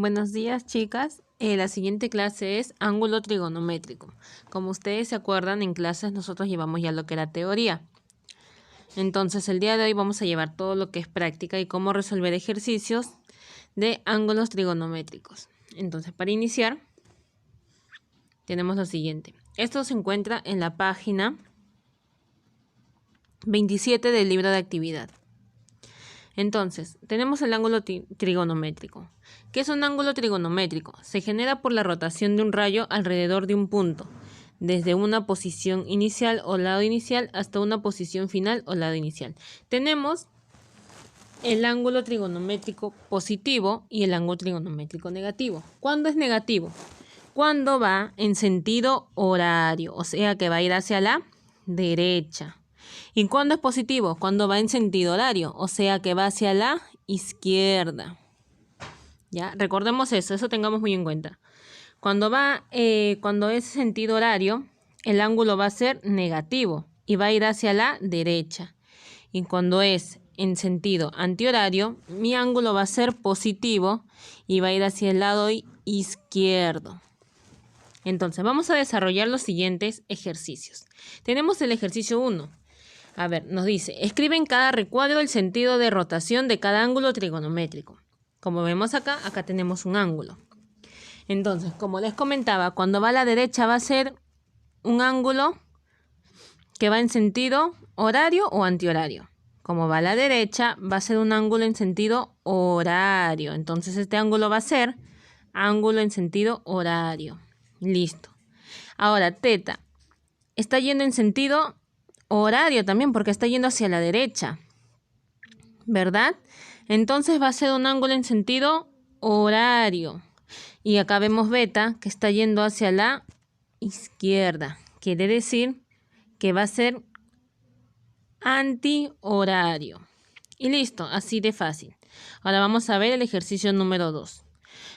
Buenos días, chicas. La siguiente clase es ángulo trigonométrico. Como ustedes se acuerdan, en clases nosotros llevamos ya lo que era teoría. Entonces, el día de hoy vamos a llevar todo lo que es práctica y cómo resolver ejercicios de ángulos trigonométricos. Entonces, para iniciar, tenemos lo siguiente. Esto se encuentra en la página 27 del libro de actividad. Entonces, tenemos el ángulo trigonométrico. ¿Qué es un ángulo trigonométrico? Se genera por la rotación de un rayo alrededor de un punto, desde una posición inicial o lado inicial hasta una posición final o lado inicial. Tenemos el ángulo trigonométrico positivo y el ángulo trigonométrico negativo. ¿Cuándo es negativo? Cuando va en sentido horario, o sea que va a ir hacia la derecha. ¿Y cuándo es positivo? Cuando va en sentido horario, o sea que va hacia la izquierda. ¿Ya? Recordemos eso tengamos muy en cuenta. Cuando es sentido horario, el ángulo va a ser negativo y va a ir hacia la derecha. Y cuando es en sentido antihorario, mi ángulo va a ser positivo y va a ir hacia el lado izquierdo. Entonces, vamos a desarrollar los siguientes ejercicios. Tenemos el ejercicio 1. A ver, nos dice, escribe en cada recuadro el sentido de rotación de cada ángulo trigonométrico. Como vemos acá tenemos un ángulo. Entonces, como les comentaba, cuando va a la derecha va a ser un ángulo que va en sentido horario o antihorario. Como va a la derecha, va a ser un ángulo en sentido horario. Entonces, este ángulo va a ser ángulo en sentido horario. Listo. Ahora, teta está yendo en sentido horario también porque está yendo hacia la derecha, ¿verdad? Entonces va a ser un ángulo en sentido horario. Y acá vemos beta que está yendo hacia la izquierda. Quiere decir que va a ser antihorario. Y listo, así de fácil. Ahora vamos a ver el ejercicio número 2.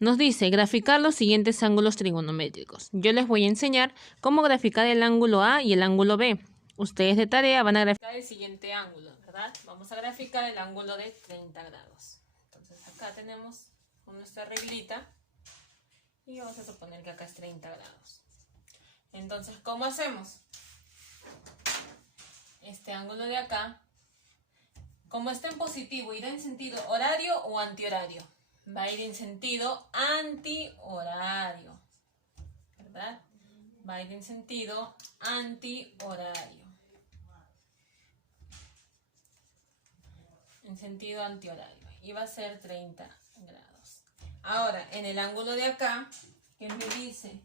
Nos dice graficar los siguientes ángulos trigonométricos. Yo les voy a enseñar cómo graficar el ángulo A y el ángulo B. Ustedes de tarea van a graficar el siguiente ángulo, ¿verdad? Vamos a graficar el ángulo de 30 grados. Entonces acá tenemos nuestra reglita y vamos a suponer que acá es 30 grados. Entonces, ¿cómo hacemos? Este ángulo de acá, como está en positivo, ¿irá en sentido horario o antihorario? Va a ir en sentido antihorario, ¿verdad? Va a ir en sentido antihorario. En sentido antihorario. Y va a ser 30 grados. Ahora, en el ángulo de acá, que me dice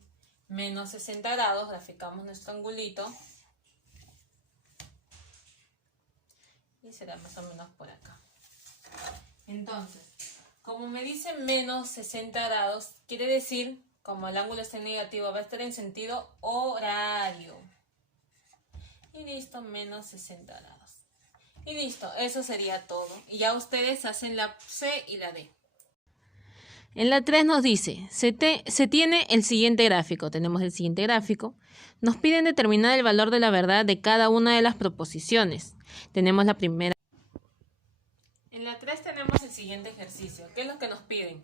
menos 60 grados, graficamos nuestro angulito. Y será más o menos por acá. Entonces, como me dice menos 60 grados, quiere decir, como el ángulo está en negativo, va a estar en sentido horario. Y listo, menos 60 grados. Y listo, eso sería todo. Y ya ustedes hacen la C y la D. En la 3 nos dice, se tiene el siguiente gráfico. Tenemos el siguiente gráfico. Nos piden determinar el valor de la verdad de cada una de las proposiciones. Tenemos la primera. En la 3 tenemos el siguiente ejercicio. ¿Qué es lo que nos piden?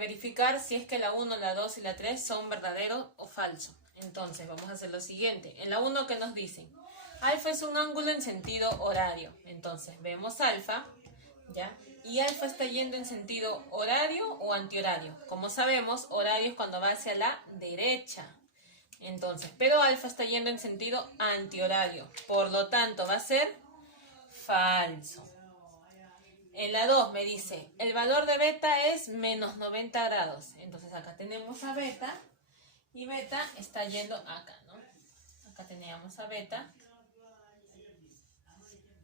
Verificar si es que la 1, la 2 y la 3 son verdadero o falso. Entonces vamos a hacer lo siguiente. En la 1, ¿qué nos dicen? Alfa es un ángulo en sentido horario. Entonces vemos alfa, ¿ya? Y alfa está yendo en sentido horario o antihorario. Como sabemos, horario es cuando va hacia la derecha. Entonces, pero alfa está yendo en sentido antihorario. Por lo tanto, va a ser falso. En la 2 me dice, el valor de beta es menos 90 grados. Entonces acá tenemos a beta y beta está yendo acá, ¿no? Acá teníamos a beta.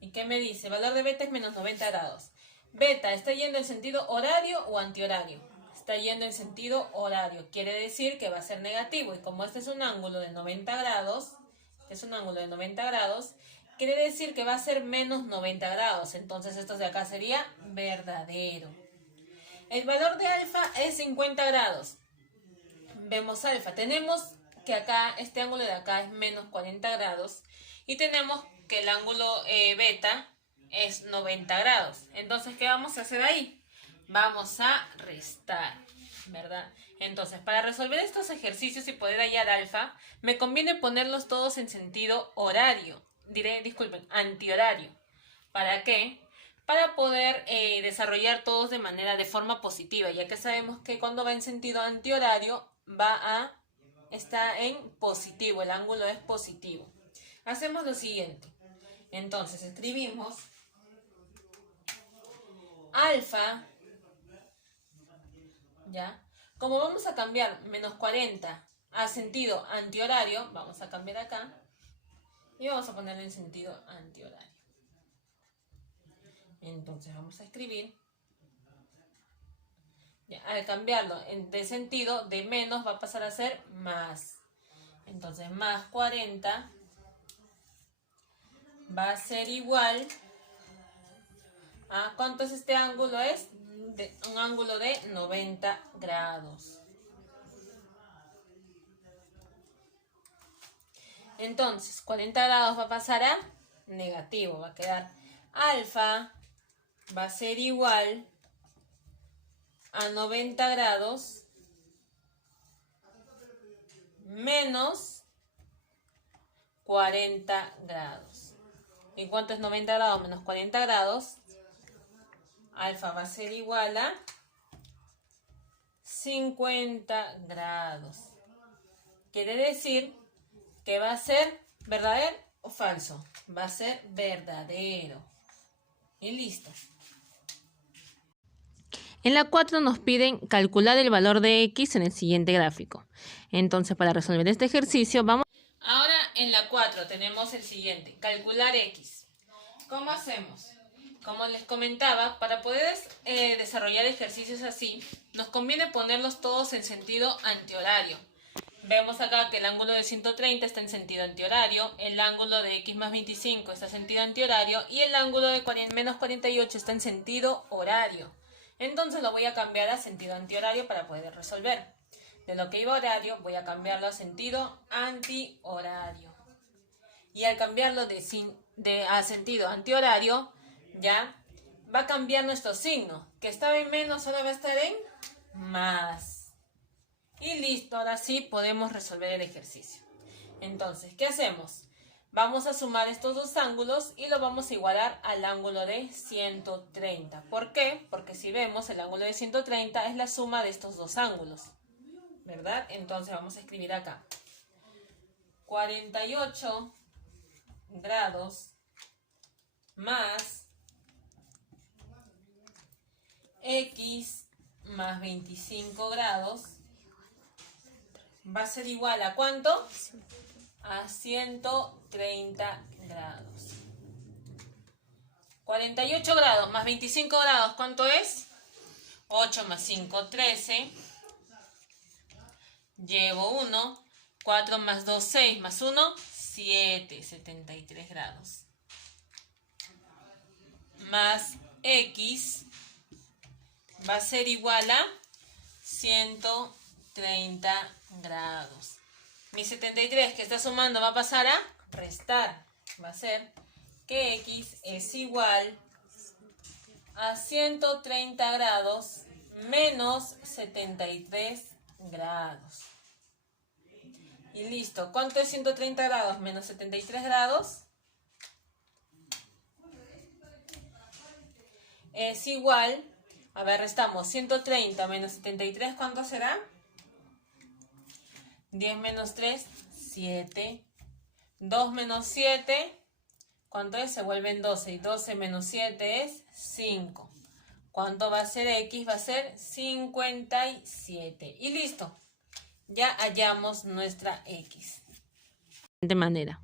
¿Y qué me dice? El valor de beta es menos 90 grados. Beta, ¿está yendo en sentido horario o antihorario? Está yendo en sentido horario. Quiere decir que va a ser negativo. Y como este es un ángulo de 90 grados, quiere decir que va a ser menos 90 grados. Entonces esto de acá sería verdadero. El valor de alfa es 50 grados. Vemos alfa. Tenemos que acá, este ángulo de acá es menos 40 grados. Y tenemos que el ángulo beta es 90 grados. Entonces, ¿qué vamos a hacer ahí? vamos a restar, ¿verdad? Entonces, para resolver estos ejercicios y poder hallar alfa, me conviene ponerlos todos en sentido horario. Disculpen, antihorario. ¿Para qué? Para poder desarrollar todos de forma positiva, ya que sabemos que cuando va en sentido antihorario está en positivo, el ángulo es positivo. Hacemos lo siguiente. Entonces, escribimos alfa, ¿ya? Como vamos a cambiar menos 40 a sentido antihorario, vamos a cambiar acá y vamos a ponerlo en sentido antihorario. Entonces vamos a escribir, ya, al cambiarlo de sentido, de menos va a pasar a ser más. Entonces más 40 va a ser igual a, ¿cuánto es este ángulo? Es un ángulo de 90 grados. Entonces 40 grados va a pasar a negativo, va a quedar alfa va a ser igual a 90 grados menos 40 grados. ¿Y cuánto es 90 grados menos 40 grados? Alfa va a ser igual a 50 grados. Quiere decir que va a ser verdadero o falso. Va a ser verdadero. Y listo. En la 4 nos piden calcular el valor de x en el siguiente gráfico. Entonces, para resolver este ejercicio, vamos... Ahora en la 4 tenemos el siguiente, calcular x. ¿Cómo hacemos? Como les comentaba, para poder desarrollar ejercicios así, nos conviene ponerlos todos en sentido antihorario. Vemos acá que el ángulo de 130 está en sentido antihorario, el ángulo de x más 25 está en sentido antihorario y el ángulo de menos 48 está en sentido horario. Entonces lo voy a cambiar a sentido antihorario para poder resolver. De lo que iba a horario voy a cambiarlo a sentido antihorario. Y al cambiarlo a sentido antihorario, ya va a cambiar nuestro signo, que estaba en menos, ahora va a estar en más. Y listo, ahora sí podemos resolver el ejercicio. Entonces, ¿qué hacemos? Vamos a sumar estos dos ángulos y lo vamos a igualar al ángulo de 130. ¿Por qué? Porque si vemos, el ángulo de 130 es la suma de estos dos ángulos, ¿verdad? Entonces vamos a escribir acá 48 grados más x más 25 grados va a ser igual a ¿cuánto? A 130 grados. 48 grados más 25 grados, ¿cuánto es? 8 más 5, 13. Llevo 1. 4 más 2, 6 más 1, 7, 73 grados. Más x va a ser igual a 130 grados. Mi 73 que está sumando va a pasar a restar. Va a ser que x es igual a 130 grados menos 73 grados. Y listo. ¿Cuánto es 130 grados menos 73 grados? Es igual, a ver, restamos 130 menos 73, ¿cuánto será? 10 menos 3, 7. 2 menos 7, ¿cuánto es? Se vuelven 12. Y 12 menos 7 es 5. ¿Cuánto va a ser x? Va a ser 57. Y listo. Ya hallamos nuestra x. De manera.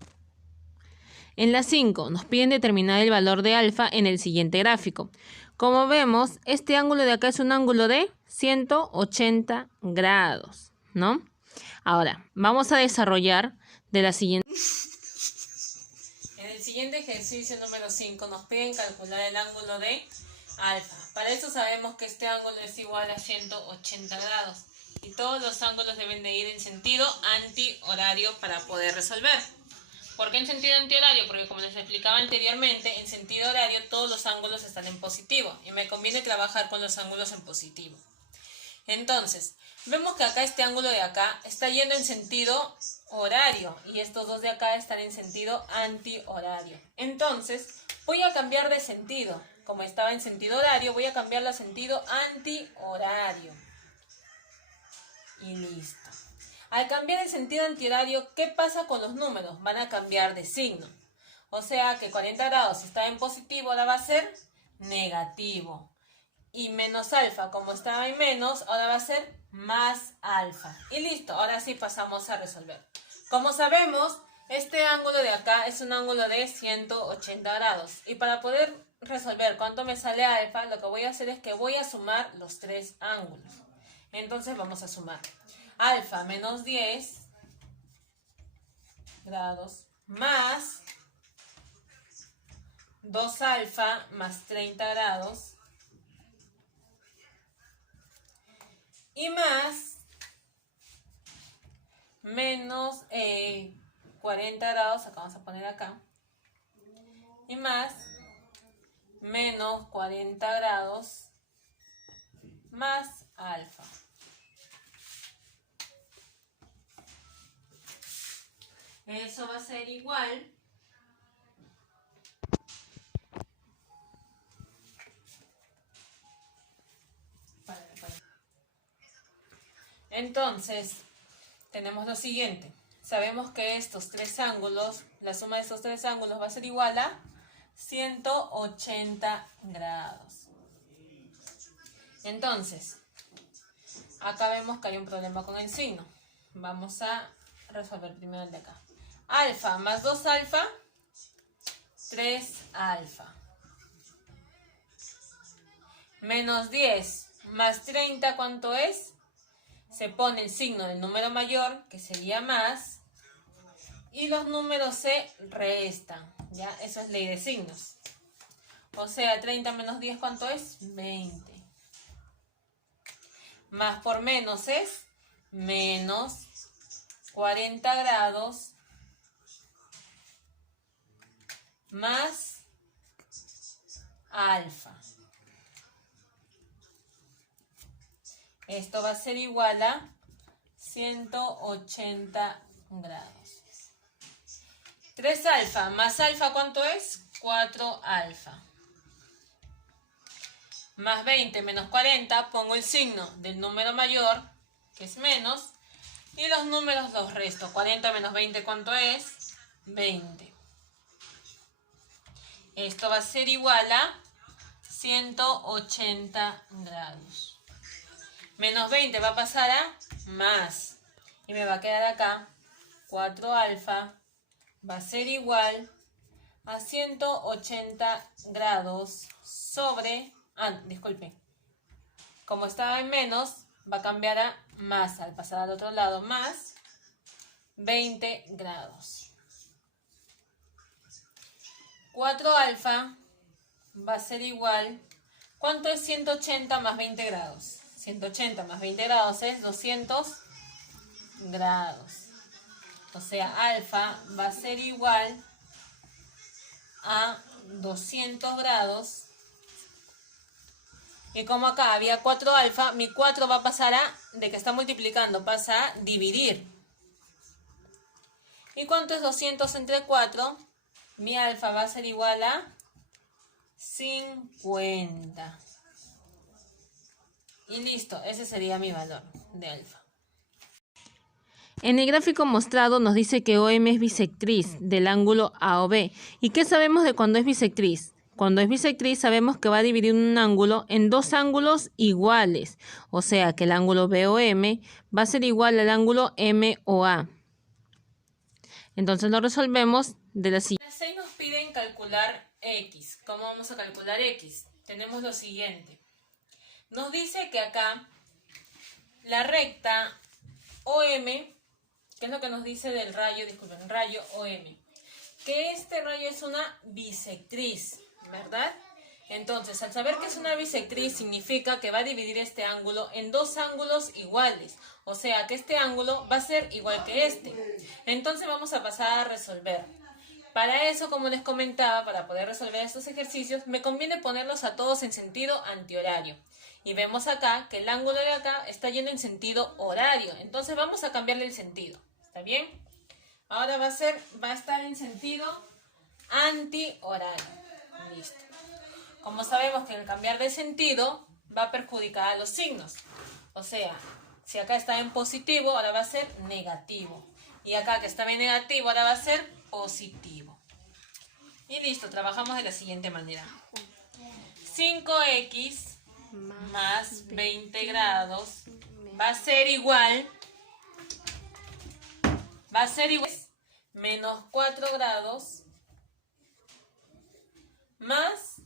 En la 5 nos piden determinar el valor de alfa en el siguiente gráfico. Como vemos, este ángulo de acá es un ángulo de 180 grados, ¿no? Ahora, vamos a desarrollar de la siguiente... En el siguiente ejercicio número 5 nos piden calcular el ángulo de alfa. Para eso sabemos que este ángulo es igual a 180 grados. Y todos los ángulos deben de ir en sentido antihorario para poder resolver. ¿Por qué en sentido antihorario? Porque como les explicaba anteriormente, en sentido horario todos los ángulos están en positivo y me conviene trabajar con los ángulos en positivo. Entonces, vemos que acá este ángulo de acá está yendo en sentido horario y estos dos de acá están en sentido antihorario. Entonces, voy a cambiar de sentido. Como estaba en sentido horario, voy a cambiarlo a sentido antihorario. Y listo. Al cambiar el sentido antihorario, ¿qué pasa con los números? Van a cambiar de signo. O sea que 40 grados, si estaba en positivo, ahora va a ser negativo. Y menos alfa, como estaba en menos, ahora va a ser más alfa. Y listo, ahora sí pasamos a resolver. Como sabemos, este ángulo de acá es un ángulo de 180 grados. Y para poder resolver cuánto me sale alfa, lo que voy a hacer es que voy a sumar los tres ángulos. Entonces vamos a sumar. Alfa menos 10 grados más 2 alfa más 30 grados y más menos 40 grados, acá vamos a poner acá, y más menos 40 grados más alfa. Eso va a ser igual Entonces, tenemos lo siguiente. Sabemos que estos tres ángulos, la suma de estos tres ángulos va a ser igual a 180 grados. Entonces, acá vemos que hay un problema con el signo. Vamos a resolver primero el de acá. Alfa más 2 alfa, 3 alfa. Menos 10 más 30, ¿cuánto es? Se pone el signo del número mayor, que sería más, y los números se restan, ¿ya? Eso es ley de signos. O sea, 30 menos 10, ¿cuánto es? 20. Más por menos es menos 40 grados más alfa. Esto va a ser igual a 180 grados. 3 alfa más alfa, ¿cuánto es? 4 alfa. Más 20 menos 40, pongo el signo del número mayor, que es menos, y los números los resto. 40 menos 20, ¿cuánto es? 20. Esto va a ser igual a 180 grados. Menos 20 va a pasar a más. Y me va a quedar acá 4 alfa va a ser igual a 180 grados sobre... disculpe. Como estaba en menos, va a cambiar a más al pasar al otro lado. Más 20 grados. 4 alfa va a ser igual... ¿Cuánto es 180 más 20 grados? 180 más 20 grados es 200 grados. O sea, alfa va a ser igual a 200 grados. Y como acá había 4 alfa, mi 4 va a pasar a, de que está multiplicando, pasa a dividir. ¿Y cuánto es 200 entre 4? Mi alfa va a ser igual a 50. Y listo, ese sería mi valor de alfa. En el gráfico mostrado nos dice que OM es bisectriz del ángulo AOB. ¿Y qué sabemos de cuando es bisectriz? Cuando es bisectriz sabemos que va a dividir un ángulo en dos ángulos iguales. O sea que el ángulo BOM va a ser igual al ángulo MOA. Entonces lo resolvemos de la siguiente. Las 6 nos piden calcular X. ¿Cómo vamos a calcular X? Tenemos lo siguiente. Nos dice que acá la recta OM, ¿qué es lo que nos dice del rayo? Disculpen, rayo OM. Que este rayo es una bisectriz, ¿verdad? Entonces, al saber que es una bisectriz, significa que va a dividir este ángulo en dos ángulos iguales. O sea, que este ángulo va a ser igual que este. Entonces, vamos a pasar a resolver. Para eso, como les comentaba, para poder resolver estos ejercicios, me conviene ponerlos a todos en sentido antihorario. Y vemos acá que el ángulo de acá está yendo en sentido horario. Entonces vamos a cambiarle el sentido. ¿Está bien? Ahora va a estar en sentido antihorario. Listo. Como sabemos que el cambiar de sentido va a perjudicar a los signos. O sea, si acá está en positivo, ahora va a ser negativo. Y acá que estaba en negativo, ahora va a ser positivo. Y listo, trabajamos de la siguiente manera. 5x más 20 grados va a ser igual menos 4 grados más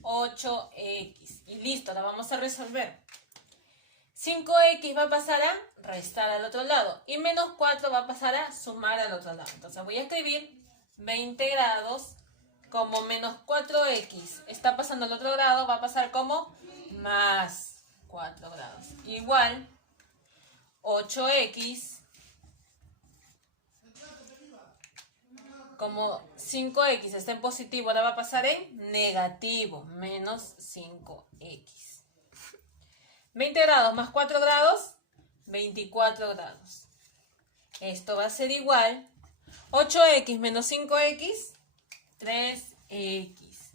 8x. Y listo, la vamos a resolver. 5x va a pasar a restar al otro lado y menos 4 va a pasar a sumar al otro lado. Entonces voy a escribir 20 grados como menos 4x. Está pasando al otro grado, va a pasar como más 4 grados. Igual 8x como 5x está en positivo, ahora va a pasar en negativo, menos 5x. 20 grados más 4 grados, 24 grados. Esto va a ser igual 8x menos 5x, 3x.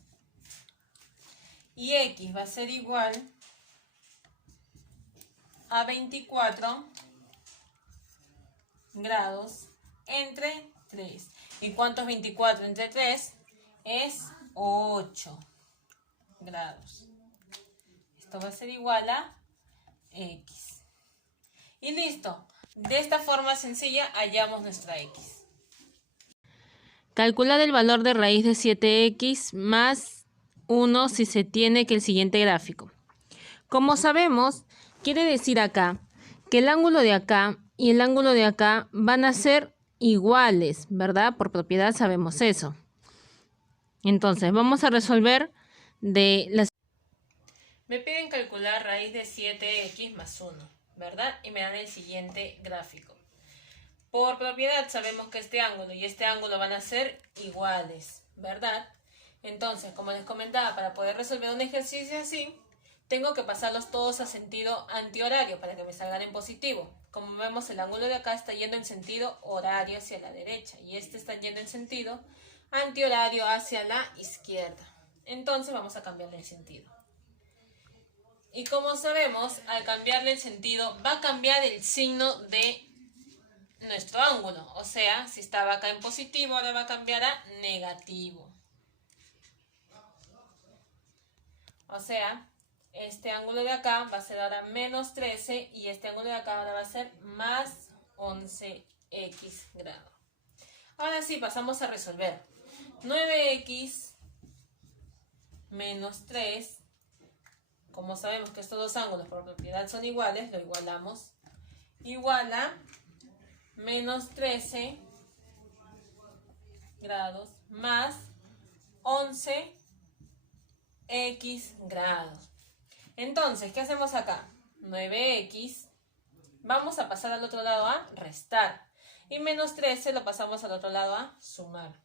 Y x va a ser igual a 24 grados entre 3. ¿Y cuánto es 24 entre 3? Es 8 grados. Esto va a ser igual a x. Y listo. De esta forma sencilla hallamos nuestra x. Calcular el valor de raíz de 7x más 1 si se tiene que el siguiente gráfico. Como sabemos, quiere decir acá que el ángulo de acá y el ángulo de acá van a ser iguales, ¿verdad? Por propiedad sabemos eso. Entonces, vamos a resolver de las... Me piden calcular raíz de 7x más 1, ¿verdad? Y me dan el siguiente gráfico. Por propiedad sabemos que este ángulo y este ángulo van a ser iguales, ¿verdad? Entonces, como les comentaba, para poder resolver un ejercicio así, tengo que pasarlos todos a sentido antihorario para que me salgan en positivo. Como vemos, el ángulo de acá está yendo en sentido horario hacia la derecha y este está yendo en sentido antihorario hacia la izquierda. Entonces vamos a cambiarle el sentido. Y como sabemos, al cambiarle el sentido va a cambiar el signo de nuestro ángulo. O sea, si estaba acá en positivo, ahora va a cambiar a negativo. O sea, este ángulo de acá va a ser ahora menos 13 y este ángulo de acá ahora va a ser más 11x grados. Ahora sí, pasamos a resolver. 9x menos 3. Como sabemos que estos dos ángulos por propiedad son iguales, lo igualamos. Igual a menos 13 grados más 11x grados. Entonces, ¿qué hacemos acá? 9x, vamos a pasar al otro lado a restar. Y menos 13 lo pasamos al otro lado a sumar.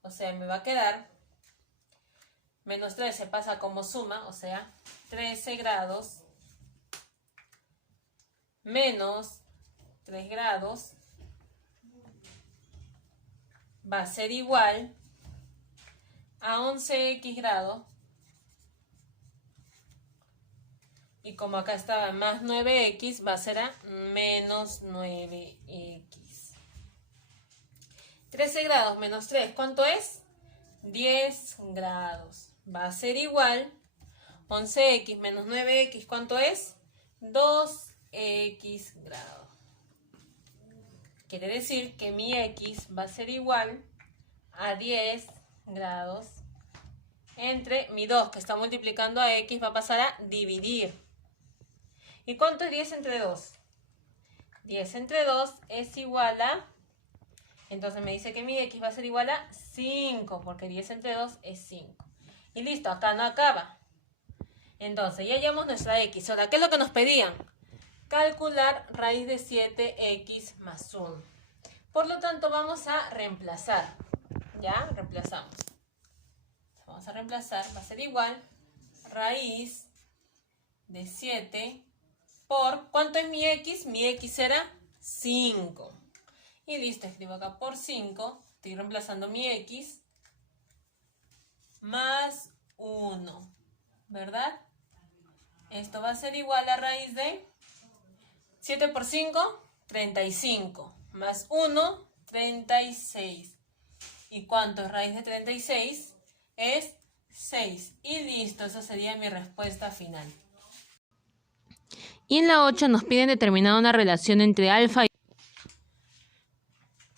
O sea, me va a quedar, menos 13 pasa como suma, o sea, 13 grados menos 3 grados va a ser igual a 11x grados. Y como acá estaba más 9x, va a ser a menos 9x. 13 grados menos 3, ¿cuánto es? 10 grados. Va a ser igual 11x menos 9x, ¿cuánto es? 2x grados. Quiere decir que mi x va a ser igual a 10 grados entre mi 2, que está multiplicando a x, va a pasar a dividir. ¿Y cuánto es 10 entre 2? 10 entre 2 es igual a... Entonces me dice que mi x va a ser igual a 5, porque 10 entre 2 es 5. Y listo, acá no acaba. Entonces ya hallamos nuestra x. Ahora, ¿qué es lo que nos pedían? Calcular raíz de 7x más 1. Por lo tanto, vamos a reemplazar. Ya, reemplazamos. Vamos a reemplazar, va a ser igual raíz de 7 por, ¿cuánto es mi x? Mi x era 5. Y listo, escribo acá por 5, estoy reemplazando mi x, más 1, ¿verdad? Esto va a ser igual a raíz de 7 por 5, 35, más 1, 36. ¿Y cuánto es raíz de 36? Es 6. Y listo, esa sería mi respuesta final. Y en la 8 nos piden determinar una relación entre alfa y...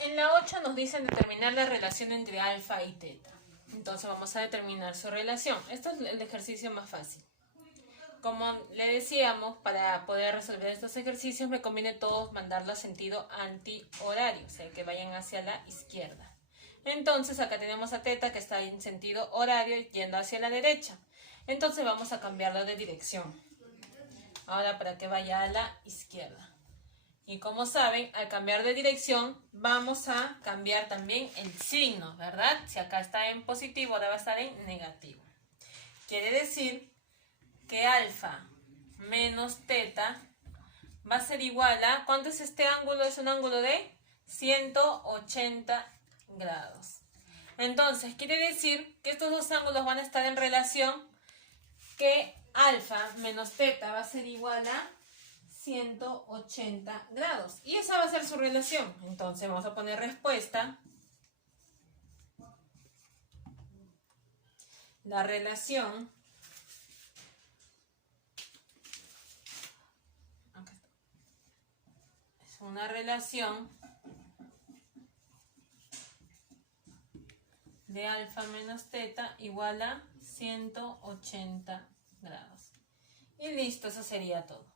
En la 8 nos dicen determinar la relación entre alfa y teta. Entonces vamos a determinar su relación. Esto es el ejercicio más fácil. Como le decíamos, para poder resolver estos ejercicios me conviene todos mandarlo a sentido antihorario, o sea, que vayan hacia la izquierda. Entonces acá tenemos a teta que está en sentido horario yendo hacia la derecha. Entonces vamos a cambiarlo de dirección. Ahora para que vaya a la izquierda. Y como saben, al cambiar de dirección vamos a cambiar también el signo, ¿verdad? Si acá está en positivo, ahora va a estar en negativo. Quiere decir que alfa menos teta va a ser igual a... ¿Cuánto es este ángulo? Es un ángulo de 180 grados. Entonces, quiere decir que estos dos ángulos van a estar en relación, que alfa menos teta va a ser igual a 180 grados. Y esa va a ser su relación. Entonces, vamos a poner respuesta. La relación es una relación de alfa menos teta igual a 180 grados. Y listo, eso sería todo.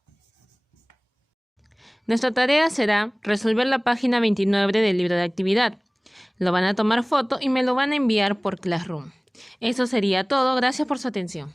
Nuestra tarea será resolver la página 29 del libro de actividad. Lo van a tomar foto y me lo van a enviar por Classroom. Eso sería todo. Gracias por su atención.